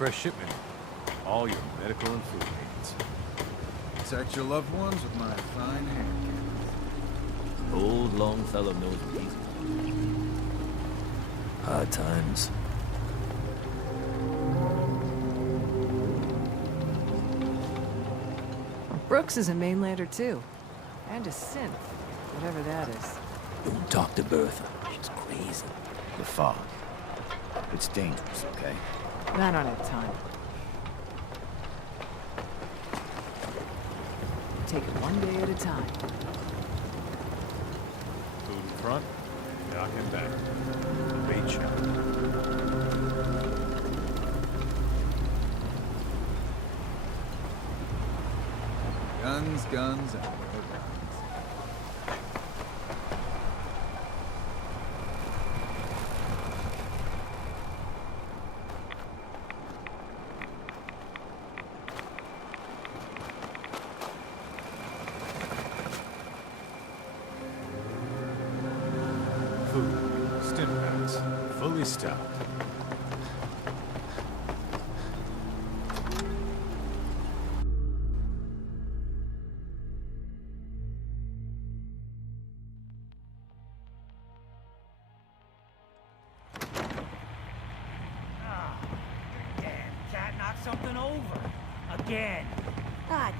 Fresh shipment. All your medical and food needs. Protect your loved ones with my fine hand cannons. Old Longfellow knows what he's doing. Hard times. Brooks is a mainlander too. And a synth, whatever that is. Don't talk to Bertha. She's crazy. The fog. It's dangerous, okay? I don't have time. Take it one day at a time. Food in front, dock in back. The bait shop. Guns, guns, and more guns. Food, stim packs, fully stocked. Something over. Again.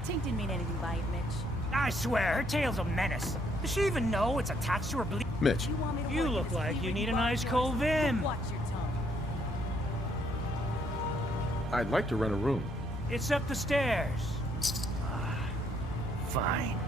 Tink didn't mean anything by it, Mitch. I swear, her tail's a menace. Does she even know it's attached to her bleed? Mitch. You look like you need an ice cold vim. Watch your tongue. I'd like to rent a room. It's up the stairs. Fine.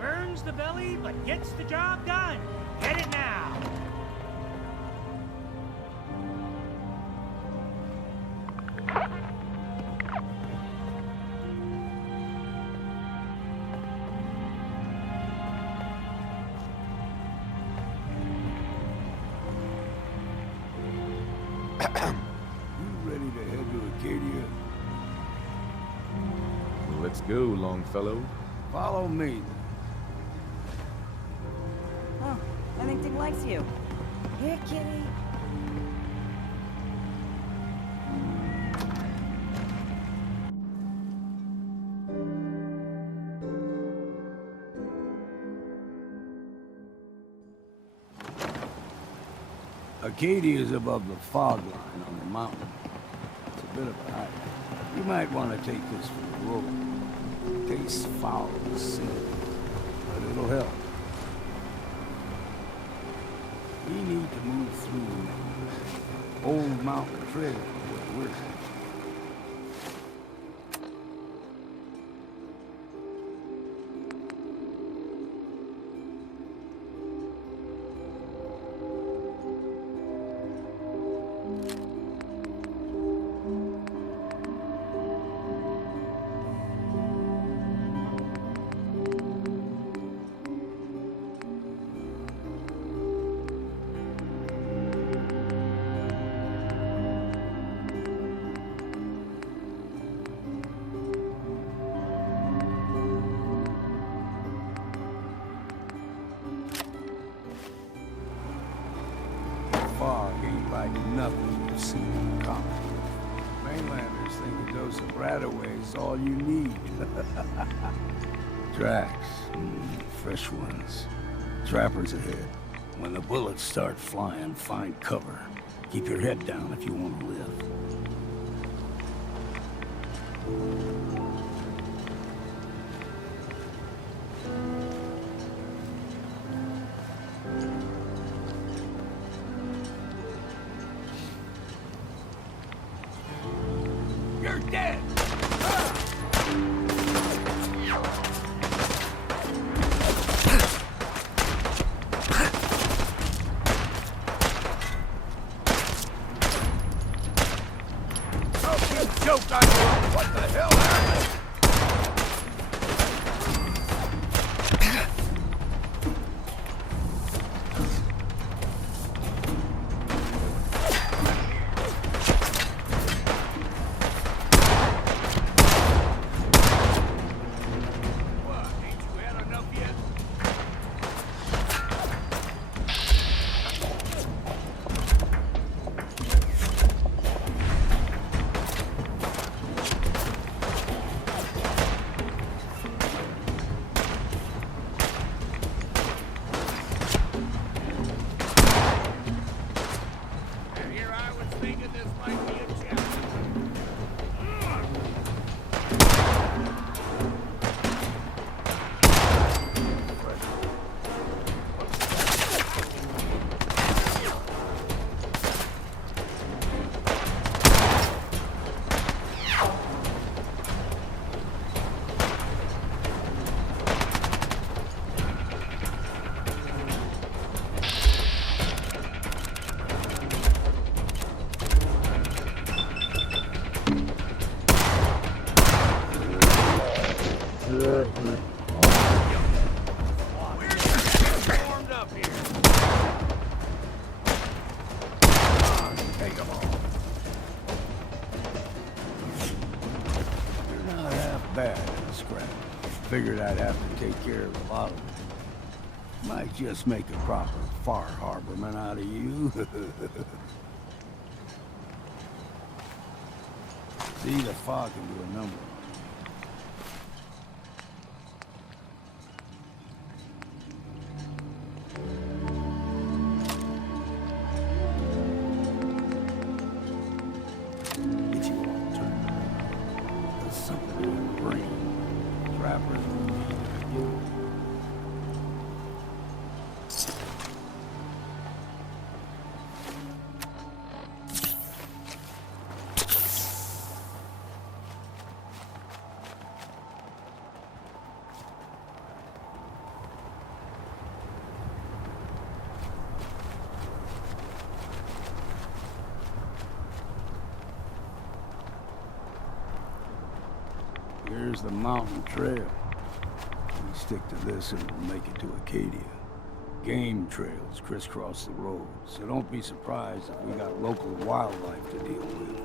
Burns the belly, but gets the job done. Get it now. You ready to head to Acadia? Well, let's go, Longfellow. Follow me. Oh, I think Tink likes you. Here, kitty. Acadia is above the fog line on the mountain. It's a bit of a hike. You might want to take this for the road. Tastes foul as sin, but it'll help. We need to move through Old Mountain Trail where we're headed. Fog ain't like nothing you've seen in comic. Mainlanders think a dose of Radaway is all you need. Tracks, fresh ones. Trappers ahead. When the bullets start flying, find cover. Keep your head down if you want to live. You're dead! Oh, joke on you! What the hell happened? You're not half bad in a scrap. Figured I'd have to take care of a lot of it. Might just make a proper far harborman out of you. See, the fog can do a number. Get you all turned around. There's something in your brain. Trappers will need you. Here's the mountain trail. We stick to this and we'll make it to Acadia. Game trails crisscross the road, so don't be surprised if we got local wildlife to deal with.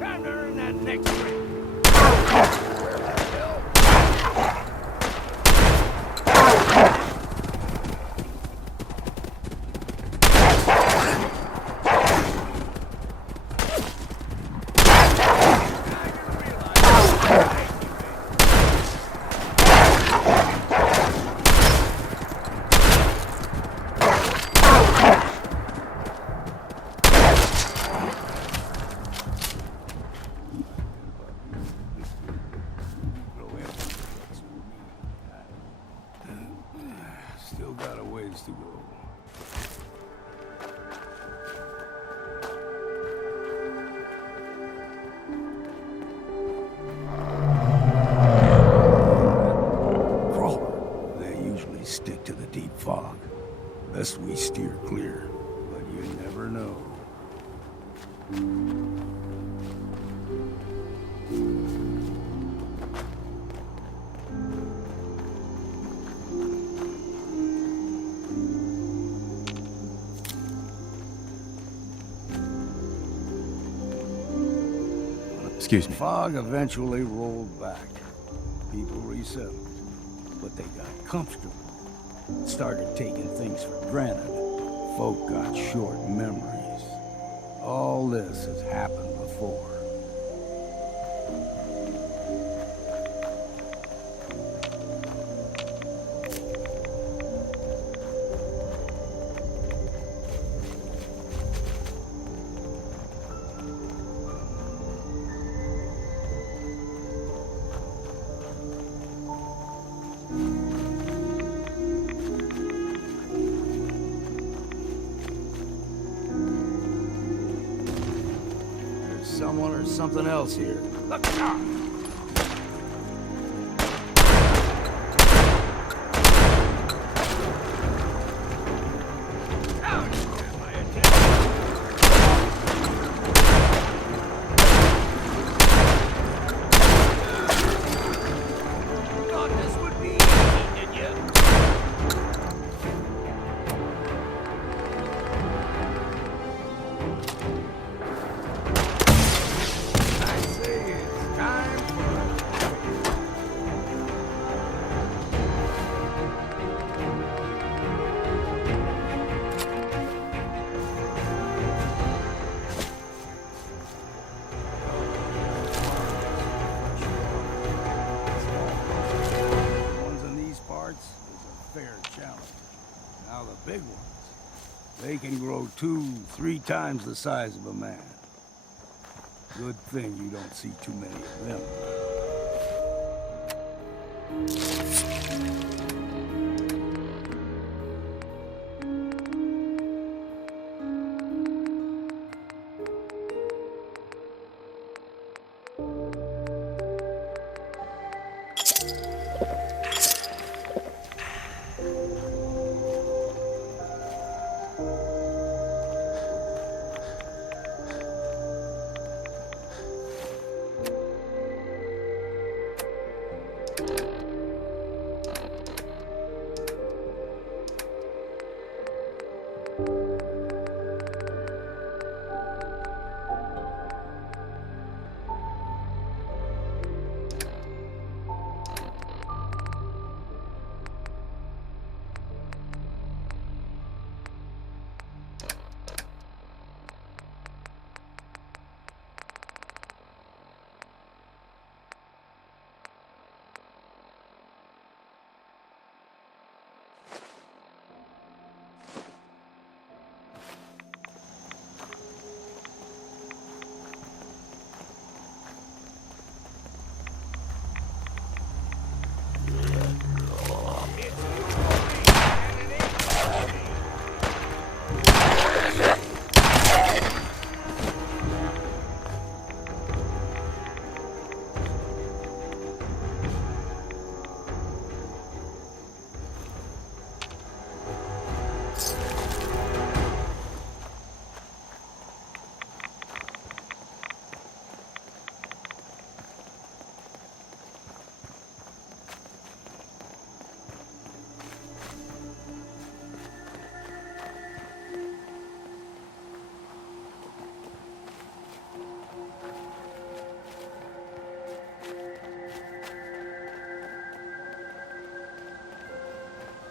Time to earn that next drink. Still got a ways to go. Crawler, they usually stick to the deep fog. Best we steer clear, but you never know. Excuse me. Fog eventually rolled back. People resettled, but they got comfortable. Started taking things for granted. Folk got short memories. All this has happened before. Someone or something else here. Look out! Time for big ones. They can grow 2-3 times the size of a man. Good thing you don't see too many of them.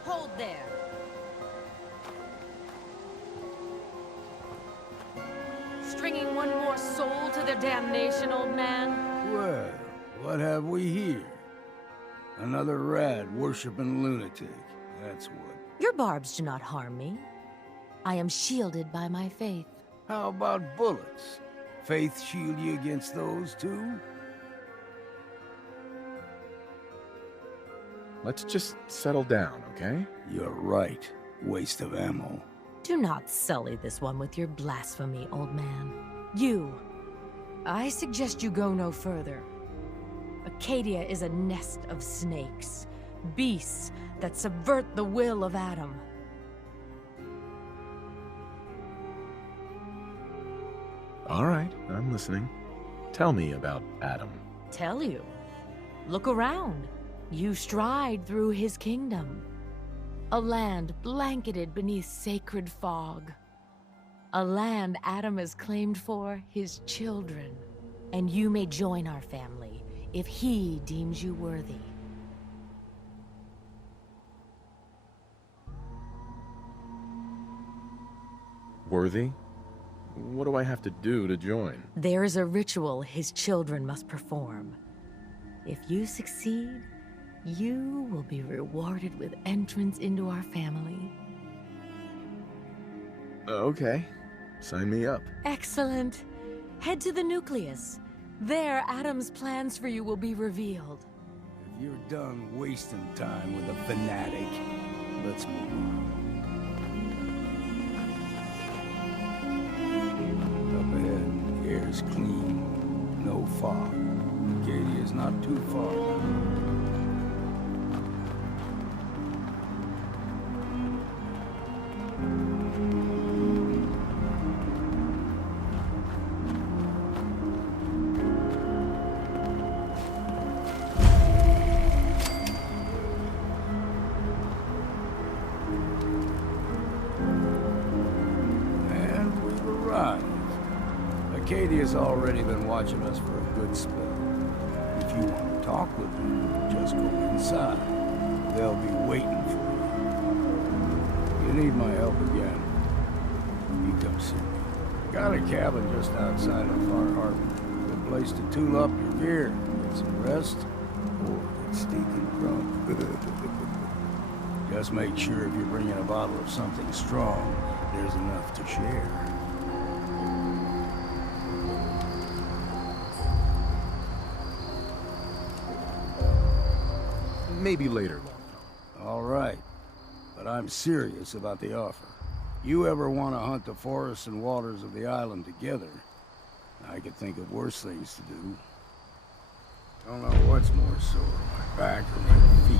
Hold there. Stringing one more soul to their damnation, old man? Well, what have we here? Another rad worshipping lunatic. That's what. Your barbs do not harm me. I am shielded by my faith. How about bullets? Faith shield you against those too? Let's just settle down, okay? You're right. Waste of ammo. Do not sully this one with your blasphemy, old man. You. I suggest you go no further. Acadia is a nest of snakes. Beasts that subvert the will of Adam. All right, I'm listening. Tell me about Adam. Tell you. Look around. You stride through his kingdom. A land blanketed beneath sacred fog. A land Adam has claimed for his children. And you may join our family if he deems you worthy. Worthy? What do I have to do to join? There is a ritual his children must perform. If you succeed, you will be rewarded with entrance into our family. Okay, sign me up. Excellent. Head to the nucleus. There, Adam's plans for you will be revealed. If you're done wasting time with a fanatic, let's move on. Up ahead, the air's clean, no fog. Acadia's not too far now. Acadia's already been watching us for a good spell. If you want to talk with them, just go inside. They'll be waiting for you. You need my help again, you come see me. Got a cabin just outside of Far Harbor. Good place to tool up your gear, get some rest, or get stinking drunk. Just make sure if you're bringing a bottle of something strong, there's enough to share. Maybe later, Longfellow. All right, but I'm serious about the offer. You ever want to hunt the forests and waters of the island together, I could think of worse things to do. Don't know what's more sore, my back or my feet.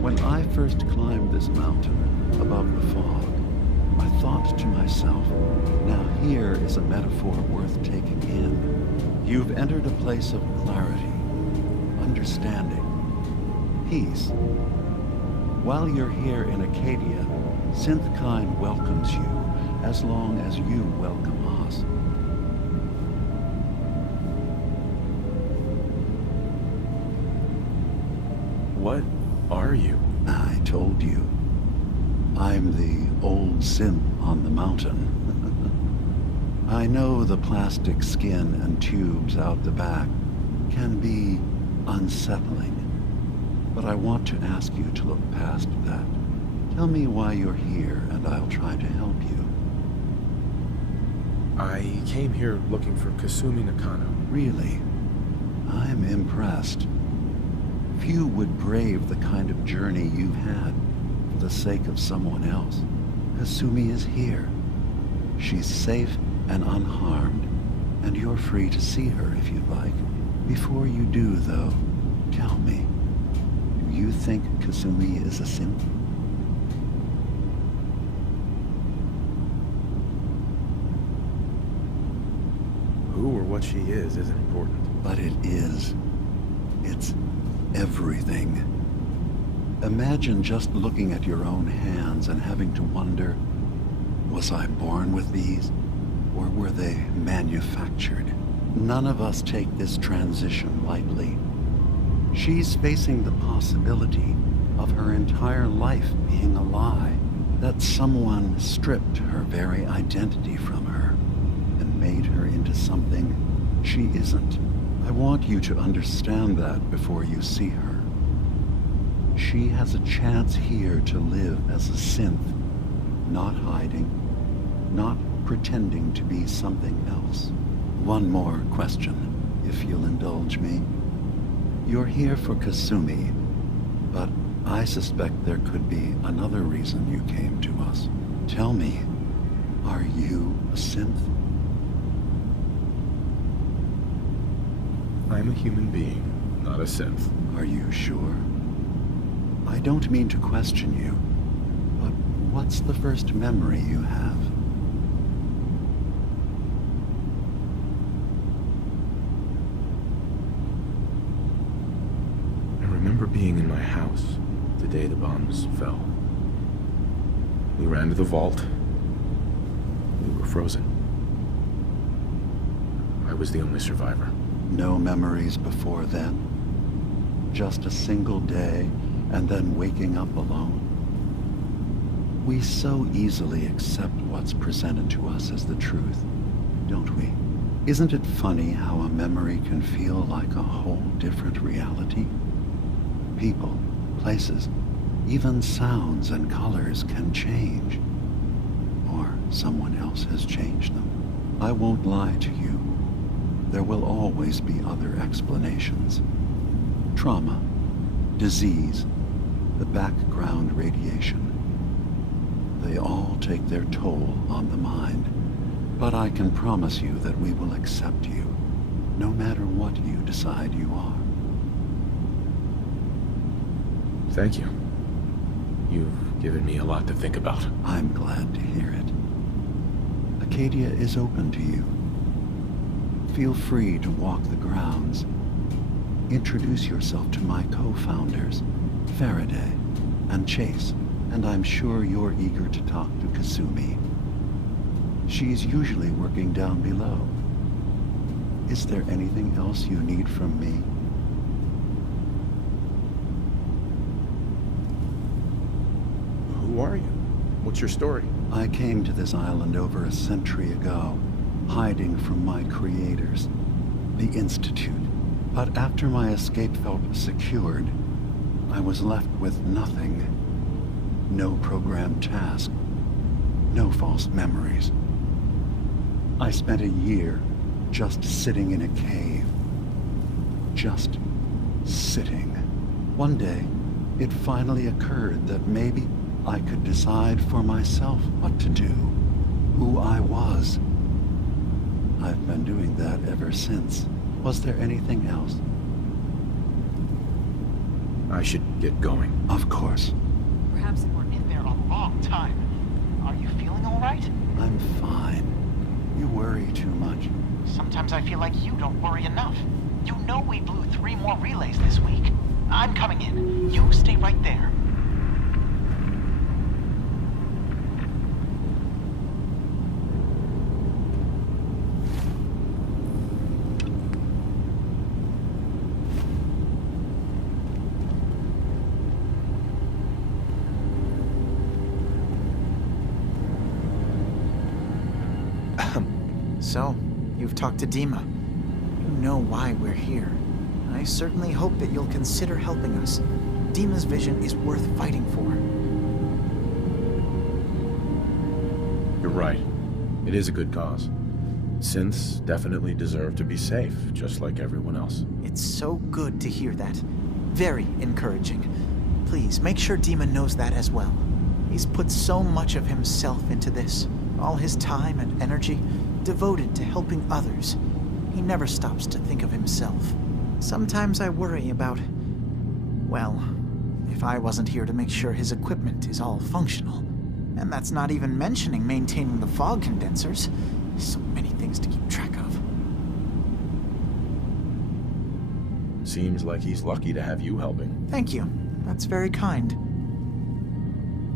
When I first climbed this mountain above the fog, I thought to myself, now here is a metaphor worth taking in. You've entered a place of clarity, understanding, peace. While you're here in Acadia, Synthkind welcomes you as long as you welcome us. What are you? I told you. I'm the old synth on the mountain. I know the plastic skin and tubes out the back can be unsettling, but I want to ask you to look past that. Tell me why you're here, and I'll try to help you. I came here looking for Kasumi Nakano. Really? I'm impressed. Few would brave the kind of journey you've had for the sake of someone else. Kasumi is here. She's safe and unharmed, and you're free to see her if you'd like. Before you do, though, tell me, do you think Kasumi is a synth? Who or what she is isn't important. But it is. It's everything. Imagine just looking at your own hands and having to wonder, was I born with these, or were they manufactured? None of us take this transition lightly. She's facing the possibility of her entire life being a lie, that someone stripped her very identity from her and made her into something she isn't. I want you to understand that before you see her. She has a chance here to live as a synth, not hiding, not pretending to be something else. One more question, if you'll indulge me. You're here for Kasumi, but I suspect there could be another reason you came to us. Tell me, are you a synth? I'm a human being, not a synth. Are you sure? I don't mean to question you, but what's the first memory you have? I remember being in my house the day the bombs fell. We ran to the vault. We were frozen. I was the only survivor. No memories before then? Just a single day, and then waking up alone? We so easily accept what's presented to us as the truth, don't we? Isn't it funny how a memory can feel like a whole different reality? People, places, even sounds and colors can change. Or someone else has changed them. I won't lie to you. There will always be other explanations. Trauma, disease, the background radiation. They all take their toll on the mind. But I can promise you that we will accept you, no matter what you decide you are. Thank you. You've given me a lot to think about. I'm glad to hear it. Acadia is open to you. Feel free to walk the grounds. Introduce yourself to my co-founders, Farday and Chase, and I'm sure you're eager to talk to Kasumi. She's usually working down below. Is there anything else you need from me? Who are you? What's your story? I came to this island over a century ago, hiding from my creators, the Institute. But after my escape felt secured, I was left with nothing. No programmed task. No false memories. I spent a year just sitting in a cave. Just sitting. One day, it finally occurred that maybe I could decide for myself what to do, who I was. I've been doing that ever since. Was there anything else? I should get going. Of course. Perhaps we're in there a long time. Are you feeling all right? I'm fine. You worry too much. Sometimes I feel like you don't worry enough. You know we blew 3 more relays this week. I'm coming in. You stay right there. So, you've talked to DiMA. You know why we're here. I certainly hope that you'll consider helping us. DiMA's vision is worth fighting for. You're right. It is a good cause. Synths definitely deserve to be safe, just like everyone else. It's so good to hear that. Very encouraging. Please, make sure DiMA knows that as well. He's put so much of himself into this. All his time and energy devoted to helping others. He never stops to think of himself. Sometimes I worry about, well, if I wasn't here to make sure his equipment is all functional. And that's not even mentioning maintaining the fog condensers. So many things to keep track of. Seems like he's lucky to have you helping. Thank you. That's very kind.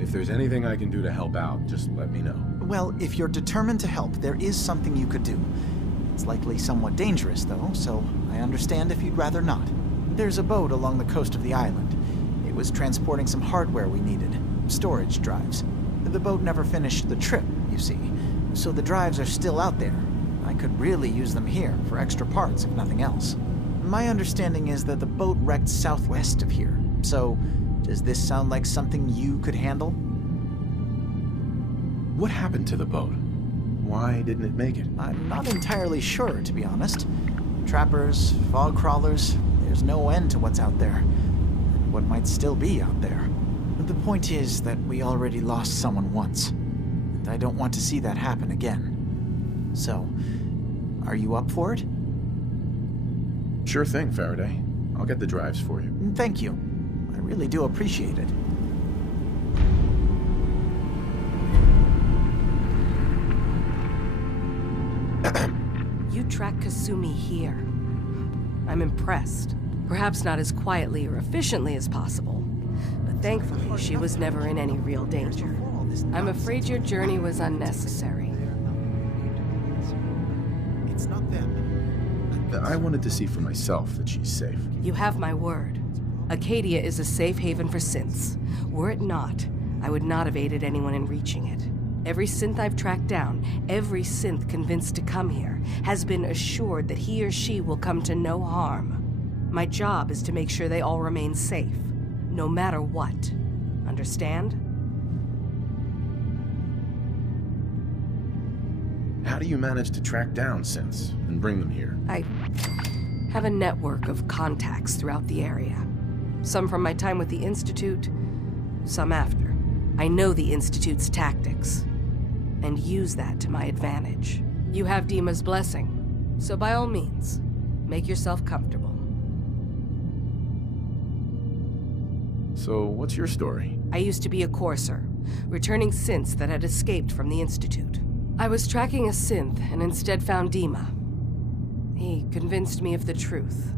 If there's anything I can do to help out, just let me know. Well, if you're determined to help, there is something you could do. It's likely somewhat dangerous, though, so I understand if you'd rather not. There's a boat along the coast of the island. It was transporting some hardware we needed. Storage drives. The boat never finished the trip, you see, so the drives are still out there. I could really use them here for extra parts, if nothing else. My understanding is that the boat wrecked southwest of here, so does this sound like something you could handle? What happened to the boat? Why didn't it make it? I'm not entirely sure, to be honest. Trappers, fog crawlers, there's no end to what's out there. And what might still be out there. But the point is that we already lost someone once. And I don't want to see that happen again. So, are you up for it? Sure thing, Farday. I'll get the drives for you. Thank you. I really do appreciate it. You track Kasumi here. I'm impressed. Perhaps not as quietly or efficiently as possible, but thankfully she was never in any real danger. I'm afraid your journey was unnecessary. It's not them. I wanted to see for myself that she's safe. You have my word. Acadia is a safe haven for synths. Were it not, I would not have aided anyone in reaching it. Every synth I've tracked down, every synth convinced to come here, has been assured that he or she will come to no harm. My job is to make sure they all remain safe, no matter what. Understand? How do you manage to track down synths and bring them here? I have a network of contacts throughout the area. Some from my time with the Institute, some after. I know the Institute's tactics, and use that to my advantage. You have DiMa's blessing, so by all means, make yourself comfortable. So, what's your story? I used to be a courser, returning synths that had escaped from the Institute. I was tracking a synth and instead found DiMA. He convinced me of the truth,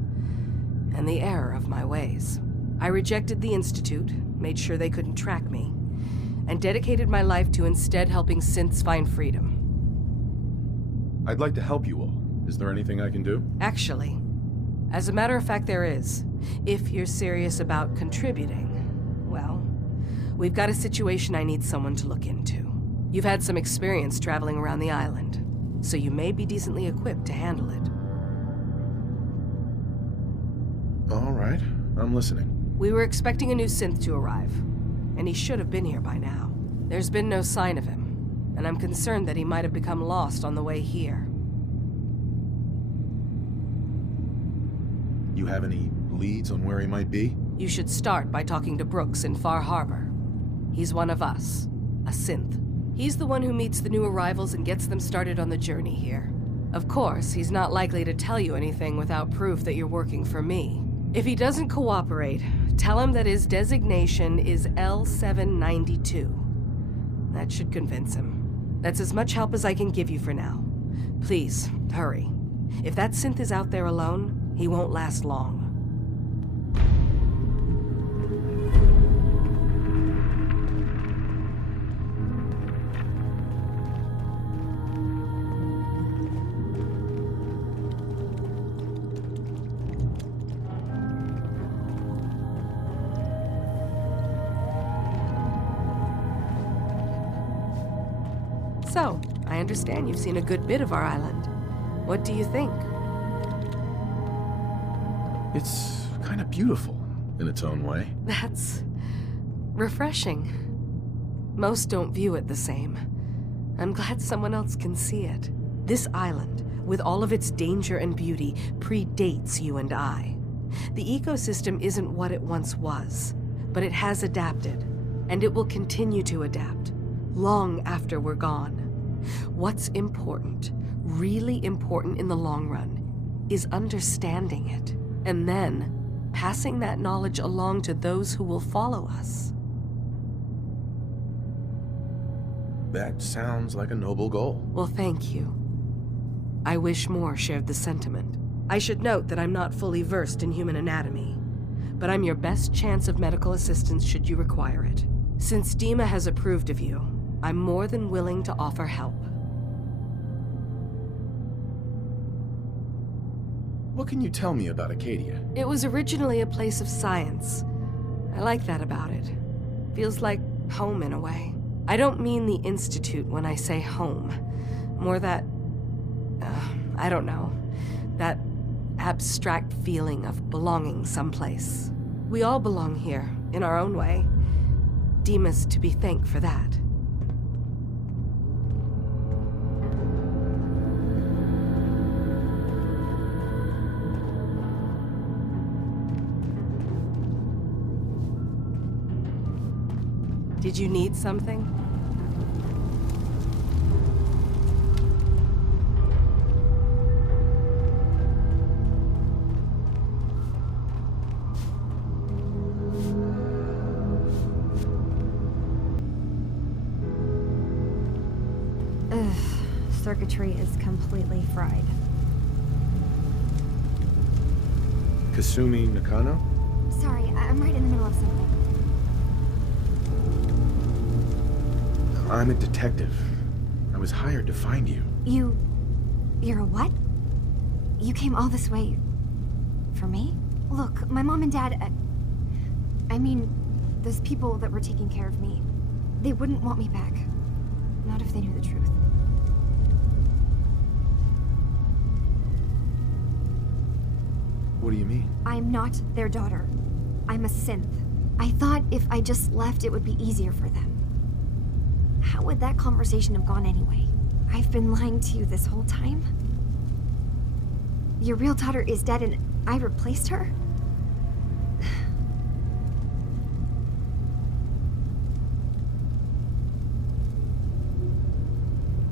and the error of my ways. I rejected the Institute, made sure they couldn't track me, and dedicated my life to instead helping synths find freedom. I'd like to help you all. Is there anything I can do? Actually, as a matter of fact, there is. If you're serious about contributing, well, we've got a situation I need someone to look into. You've had some experience traveling around the island, so you may be decently equipped to handle it. All right, I'm listening. We were expecting a new synth to arrive, and he should have been here by now. There's been no sign of him, and I'm concerned that he might have become lost on the way here. You have any leads on where he might be? You should start by talking to Brooks in Far Harbor. He's one of us, a synth. He's the one who meets the new arrivals and gets them started on the journey here. Of course, he's not likely to tell you anything without proof that you're working for me. If he doesn't cooperate, tell him that his designation is L792. That should convince him. That's as much help as I can give you for now. Please, hurry. If that synth is out there alone, he won't last long. So, I understand you've seen a good bit of our island. What do you think? It's kind of beautiful in its own way. That's refreshing. Most don't view it the same. I'm glad someone else can see it. This island, with all of its danger and beauty, predates you and I. The ecosystem isn't what it once was, but it has adapted, and it will continue to adapt, long after we're gone. What's important, really important in the long run, is understanding it, and then passing that knowledge along to those who will follow us. That sounds like a noble goal. Well, thank you. I wish more shared the sentiment. I should note that I'm not fully versed in human anatomy, but I'm your best chance of medical assistance should you require it. Since DiMA has approved of you, I'm more than willing to offer help. What can you tell me about Acadia? It was originally a place of science. I like that about it. Feels like home in a way. I don't mean the Institute when I say home. More that, I don't know, that abstract feeling of belonging someplace. We all belong here, in our own way. DiMa's to be thanked for that. Did you need something? Circuitry is completely fried. Kasumi Nakano? Sorry, I'm right in the middle of something. I'm a detective. I was hired to find you. You're a what? You came all this way for me? Look, my mom and dad, I mean, those people that were taking care of me, they wouldn't want me back. Not if they knew the truth. What do you mean? I'm not their daughter. I'm a synth. I thought if I just left, it would be easier for them. How would that conversation have gone anyway? I've been lying to you this whole time? Your real daughter is dead and I replaced her?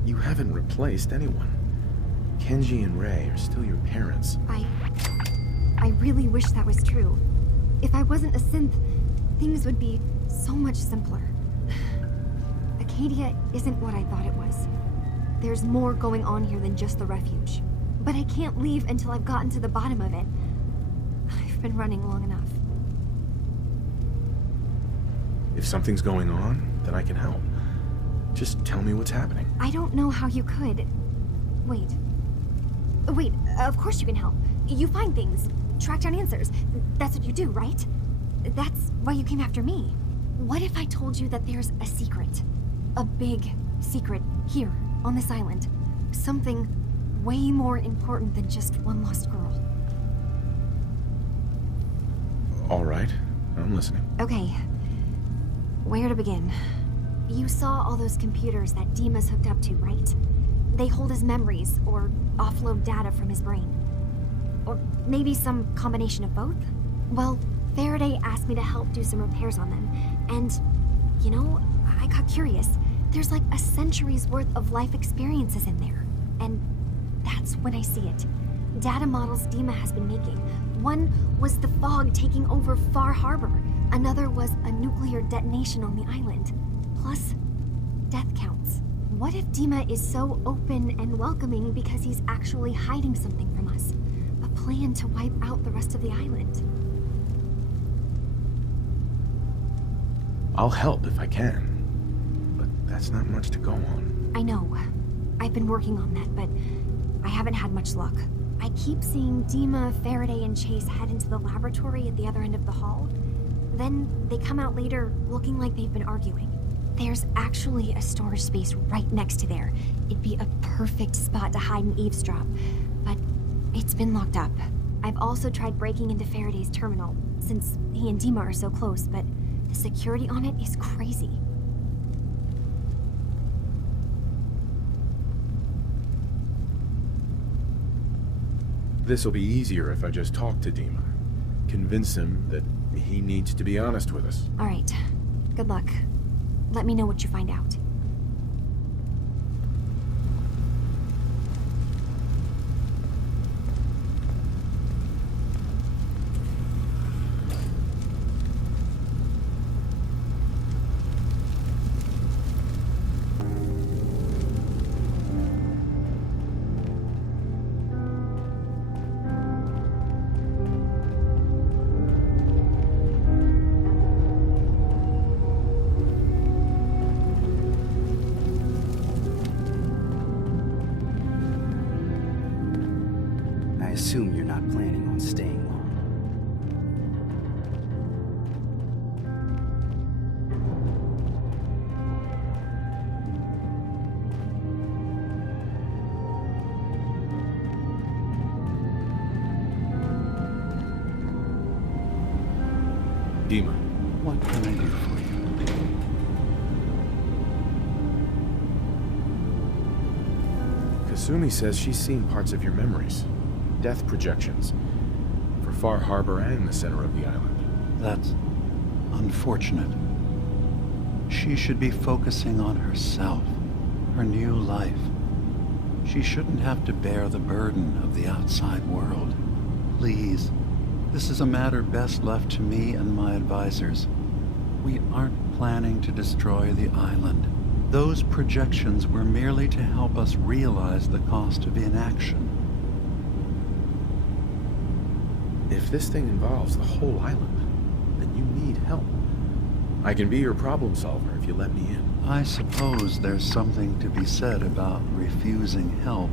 You haven't replaced anyone. Kenji and Rei are still your parents. I really wish that was true. If I wasn't a synth, things would be so much simpler. Acadia isn't what I thought it was. There's more going on here than just the refuge. But I can't leave until I've gotten to the bottom of it. I've been running long enough. If something's going on, then I can help. Just tell me what's happening. I don't know how you could. Wait. Wait, of course you can help. You find things, track down answers. That's what you do, right? That's why you came after me. What if I told you that there's a secret? A big secret here, on this island. Something way more important than just one lost girl. All right, I'm listening. Okay. Where to begin? You saw all those computers that DiMA's hooked up to, right? They hold his memories, or offload data from his brain. Or maybe some combination of both? Well, Farday asked me to help do some repairs on them, and, you know, I got curious. There's like a century's worth of life experiences in there, and that's when I see it. Data models DiMA has been making. One was the fog taking over Far Harbor. Another was a nuclear detonation on the island. Plus, death counts. What if DiMA is so open and welcoming because he's actually hiding something from us? A plan to wipe out the rest of the island. I'll help if I can, but that's not much to go on. I know. I've been working on that, but I haven't had much luck. I keep seeing DiMA, Farday, and Chase head into the laboratory at the other end of the hall. Then they come out later looking like they've been arguing. There's actually a storage space right next to there. It'd be a perfect spot to hide and eavesdrop, but it's been locked up. I've also tried breaking into Faraday's terminal, since he and DiMA are so close, but the security on it is crazy. This'll be easier if I just talk to DiMA. Convince him that he needs to be honest with us. All right. Good luck. Let me know what you find out. I assume you're not planning on staying long. DiMA. What can I do for you? Kasumi says she's seen parts of your memories. Death projections. For Far Harbor and the center of the island. That's unfortunate. She should be focusing on herself, her new life. She shouldn't have to bear the burden of the outside world. Please, this is a matter best left to me and my advisors. We aren't planning to destroy the island. Those projections were merely to help us realize the cost of inaction. If this thing involves the whole island, then you need help. I can be your problem solver if you let me in. I suppose there's something to be said about refusing help,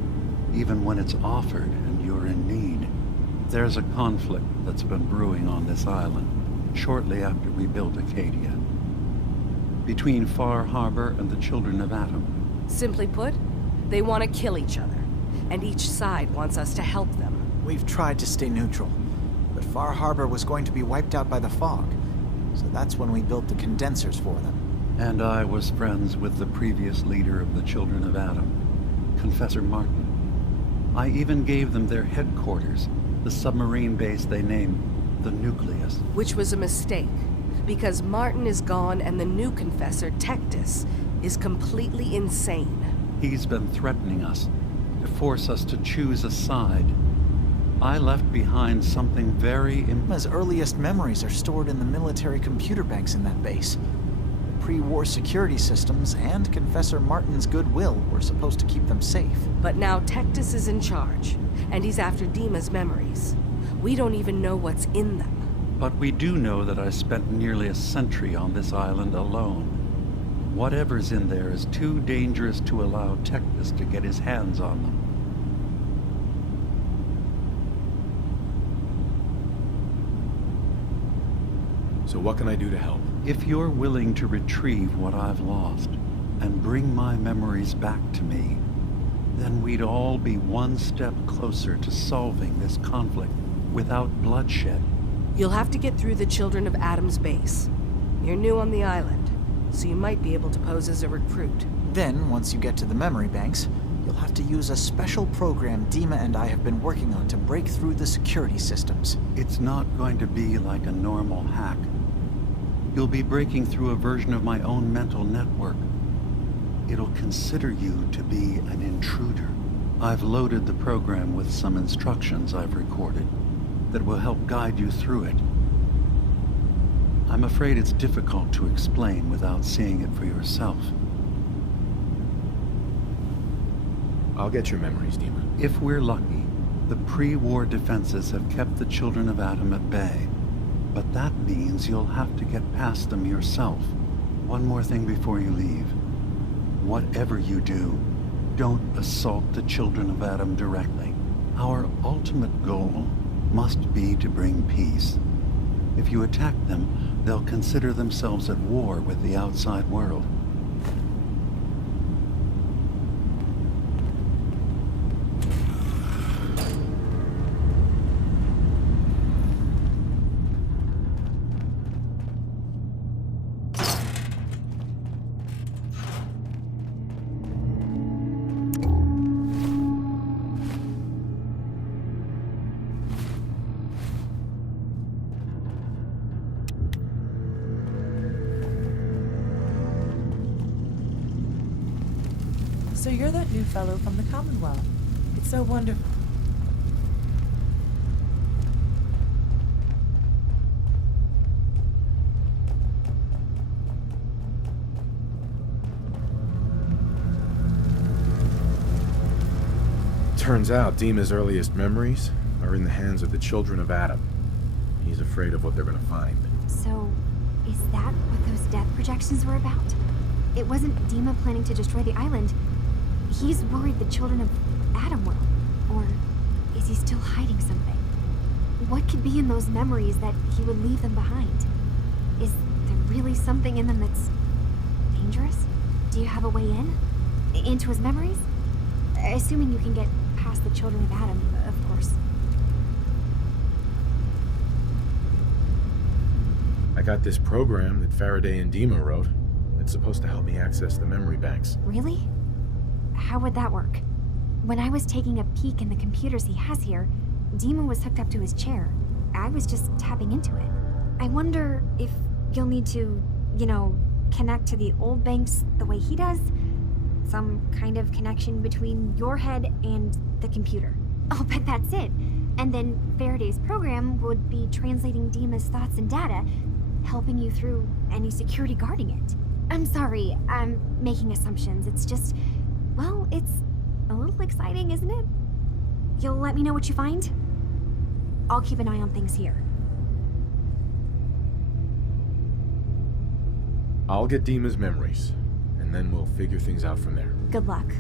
even when it's offered and you're in need. There's a conflict that's been brewing on this island, shortly after we built Acadia. Between Far Harbor and the Children of Atom. Simply put, they want to kill each other, and each side wants us to help them. We've tried to stay neutral, but Far Harbor was going to be wiped out by the fog, so that's when we built the condensers for them. And I was friends with the previous leader of the Children of Adam, Confessor Martin. I even gave them their headquarters, the submarine base they named the Nucleus. Which was a mistake, because Martin is gone and the new Confessor, Tectus, is completely insane. He's been threatening us, to force us to choose a side. I left behind something very DiMA's earliest memories are stored in the military computer banks in that base. Pre-war security systems and Confessor Martin's goodwill were supposed to keep them safe. But now Tectus is in charge, and he's after DiMA's memories. We don't even know what's in them. But we do know that I spent nearly a century on this island alone. Whatever's in there is too dangerous to allow Tectus to get his hands on them. So what can I do to help? If you're willing to retrieve what I've lost and bring my memories back to me, then we'd all be one step closer to solving this conflict without bloodshed. You'll have to get through the Children of Adam's base. You're new on the island, so you might be able to pose as a recruit. Then, once you get to the memory banks, you'll have to use a special program DiMA and I have been working on to break through the security systems. It's not going to be like a normal hack. You'll be breaking through a version of my own mental network. It'll consider you to be an intruder. I've loaded the program with some instructions I've recorded that will help guide you through it. I'm afraid it's difficult to explain without seeing it for yourself. I'll get your memories, DiMA. If we're lucky, the pre-war defenses have kept the Children of Adam at bay. But that means you'll have to get past them yourself. One more thing before you leave. Whatever you do, don't assault the Children of Adam directly. Our ultimate goal must be to bring peace. If you attack them, they'll consider themselves at war with the outside world. So you're that new fellow from the Commonwealth. It's so wonderful. Turns out DiMA's earliest memories are in the hands of the Children of Adam. He's afraid of what they're gonna find. So, is that what those death projections were about? It wasn't DiMA planning to destroy the island. He's worried the Children of Adam will. Or is he still hiding something? What could be in those memories that he would leave them behind? Is there really something in them that's dangerous? Do you have a way in? Into his memories? Assuming you can get past the Children of Adam, of course. I got this program that Farday and DiMA wrote. It's supposed to help me access the memory banks. Really? How would that work? When I was taking a peek in the computers he has here, DiMA was hooked up to his chair. I was just tapping into it. I wonder if you'll need to, connect to the old banks the way he does? Some kind of connection between your head and the computer. I'll bet that's it. And then Faraday's program would be translating DiMA's thoughts and data, helping you through any security guarding it. I'm sorry, I'm making assumptions. It's just, well, it's a little exciting, isn't it? You'll let me know what you find? I'll keep an eye on things here. I'll get DiMA's memories, and then we'll figure things out from there. Good luck.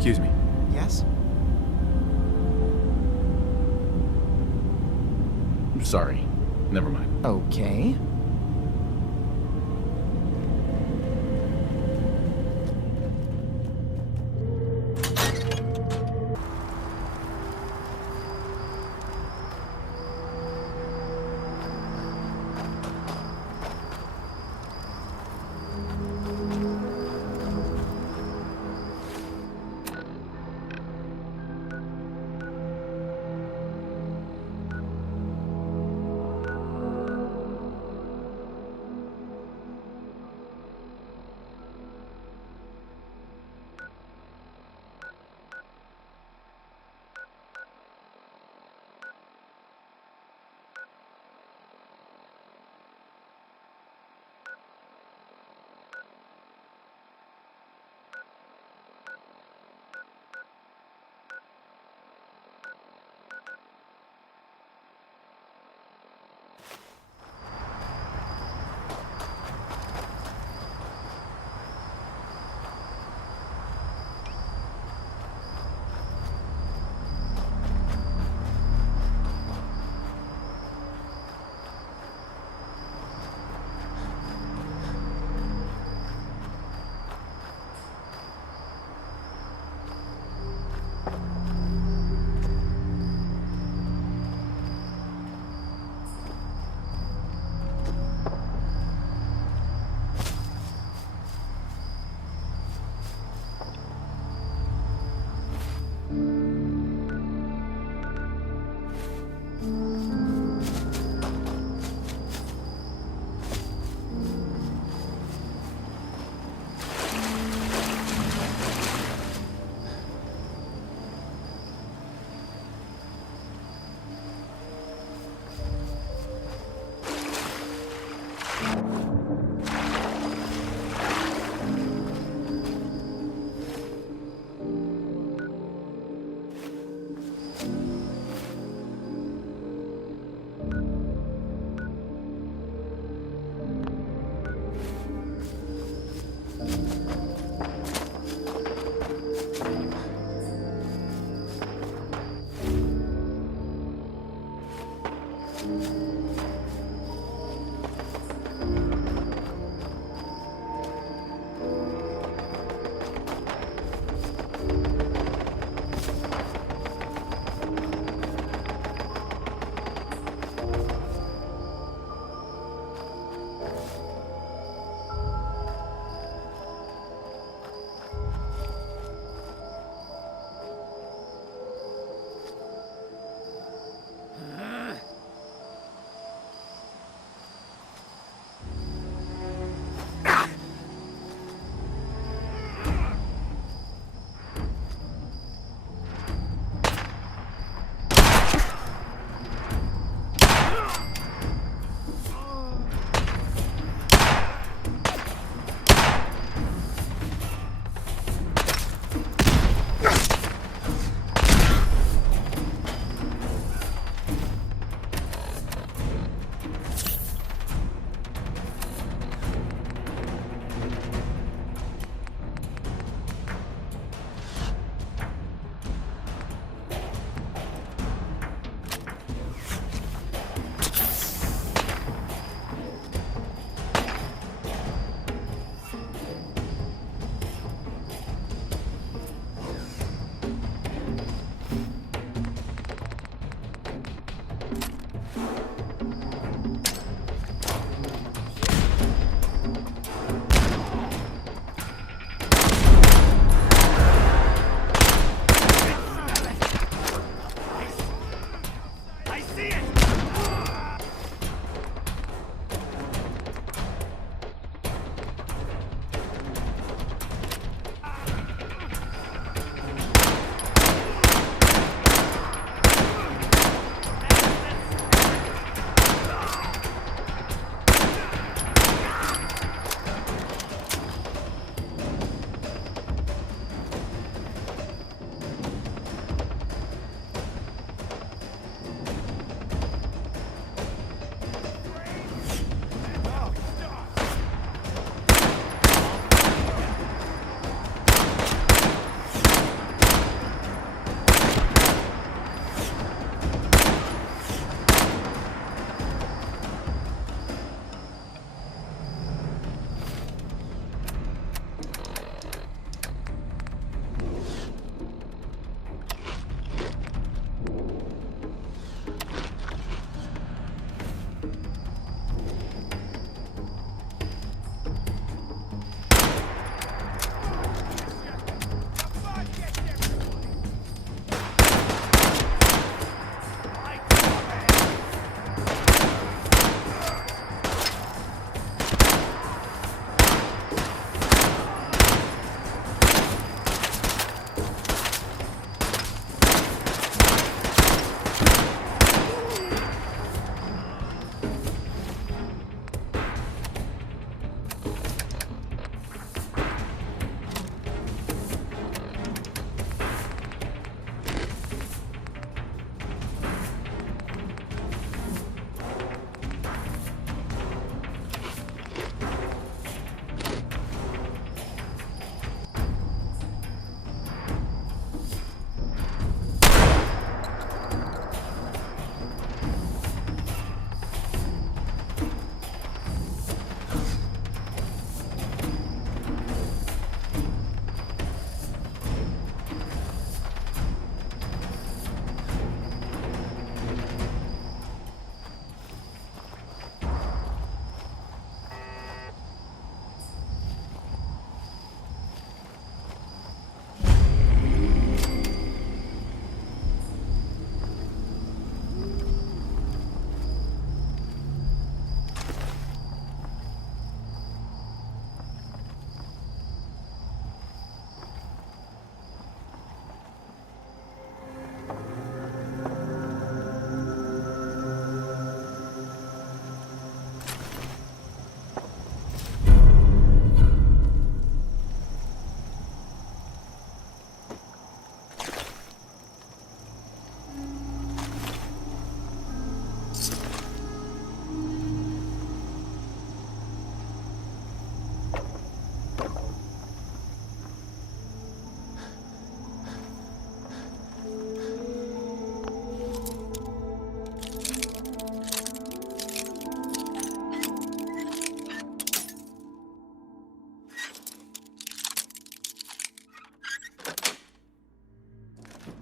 Excuse me. Yes? I'm sorry. Never mind. Okay.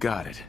Got it.